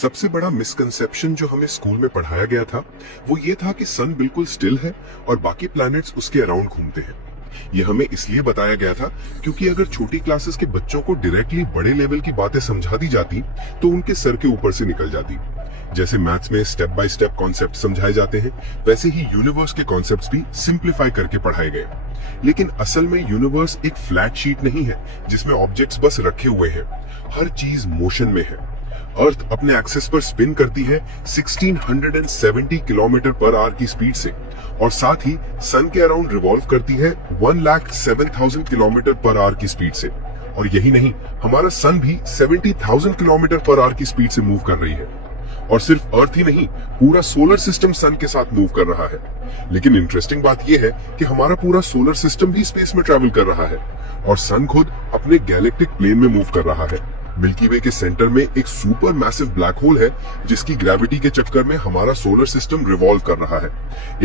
सबसे बड़ा मिसकंसेप्शन जो हमें स्कूल में पढ़ाया गया था वो ये था कि सन बिल्कुल स्टिल है और बाकी प्लैनेट्स उसके अराउंड घूमते हैं। ये हमें इसलिए बताया गया था क्योंकि अगर छोटी क्लासेस के बच्चों को डायरेक्टली बड़े लेवल की बातें समझा दी जाती तो उनके सर के ऊपर से निकल जाती। जैसे मैथ्स में स्टेप बाय स्टेप कॉन्सेप्ट समझाए जाते हैं, वैसे ही यूनिवर्स के कॉन्सेप्ट्स भी सिंप्लीफाई करके पढ़ाए गए। लेकिन असल में यूनिवर्स एक फ्लैट शीट नहीं है जिसमें ऑब्जेक्ट्स बस रखे हुए हैं। हर चीज मोशन में है। अर्थ अपने एक्सिस पर स्पिन करती है 1670 किलोमीटर पर आवर की स्पीड से और साथ ही सन के अराउंड रिवॉल्व करती है 1,07,000 किलोमीटर पर आवर की स्पीड से। और यही नहीं, हमारा सन भी 70,000 किलोमीटर पर आवर की स्पीड से मूव कर रही है। और सिर्फ अर्थ ही नहीं, पूरा सोलर सिस्टम सन के साथ मूव कर रहा है। लेकिन इंटरेस्टिंग बात यह है कि हमारा पूरा सोलर सिस्टम भी स्पेस में ट्रैवल कर रहा है और सन खुद अपने गैलेक्टिक प्लेन में मूव कर रहा है। मिल्की वे के सेंटर में एक सुपर मैसिव ब्लैक होल है जिसकी ग्रेविटी के चक्कर में हमारा सोलर सिस्टम रिवॉल्व कर रहा है।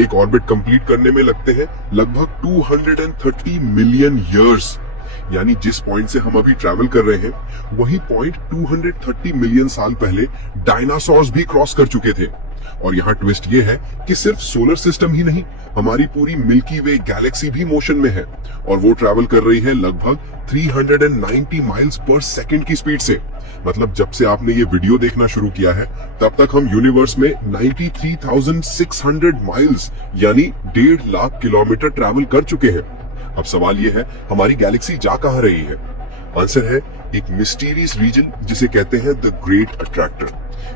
एक ऑर्बिट कंप्लीट करने में लगते हैं लगभग 230 मिलियन ईयर्स। यानी जिस पॉइंट से हम अभी ट्रैवल कर रहे हैं वही पॉइंट 230 मिलियन साल पहले डायनासोर्स भी क्रॉस कर चुके थे। और यहाँ ट्विस्ट ये है कि सिर्फ सोलर सिस्टम ही नहीं, हमारी पूरी मिल्की वे गैलेक्सी भी मोशन में है और वो ट्रैवल कर रही है लगभग 390 माइल्स पर सेकंड की स्पीड से। मतलब जब से आपने ये वीडियो देखना शुरू किया है तब तक हम यूनिवर्स में 93,600 माइल्स यानी 1.5 लाख किलोमीटर ट्रैवल कर चुके हैं। अब सवाल ये है, हमारी गैलेक्सी जा कहां रही है? आंसर है एक मिस्टीरियस रीजन जिसे कहते हैं द ग्रेट अट्रैक्टर।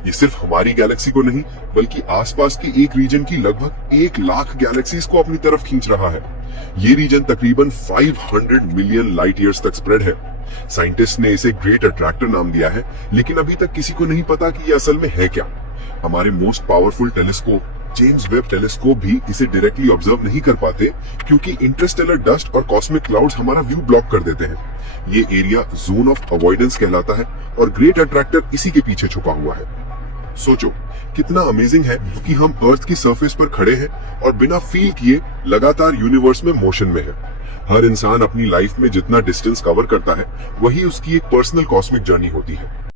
ये सिर्फ हमारी गैलेक्सी को नहीं बल्कि आसपास के एक रीजन की लगभग 1 लाख गैलेक्सीज को अपनी तरफ खींच रहा है। ये रीजन तकरीबन 500 मिलियन लाइट ईयर्स तक स्प्रेड है। साइंटिस्ट ने इसे ग्रेट अट्रैक्टर नाम दिया है, लेकिन अभी तक किसी को नहीं पता कि ये असल में है क्या। हमारे most powerful telescope James Webb telescope भी इसे डायरेक्टली ऑब्जर्व नहीं कर पाते क्योंकि इंटरस्टेलर डस्ट और कॉस्मिक क्लाउड्स हमारा व्यू ब्लॉक कर देते हैं। ये एरिया जोन ऑफ अवॉइडेंस कहलाता है और ग्रेट अट्रैक्टर इसी के पीछे छुपा हुआ है। सोचो कितना अमेजिंग है कि हम अर्थ की सरफेस पर खड़े हैं और बिना फील किए लगातार यूनिवर्स में मोशन में है। हर इंसान अपनी लाइफ में जितना डिस्टेंस कवर करता है वही उसकी एक पर्सनल कॉस्मिक जर्नी होती है।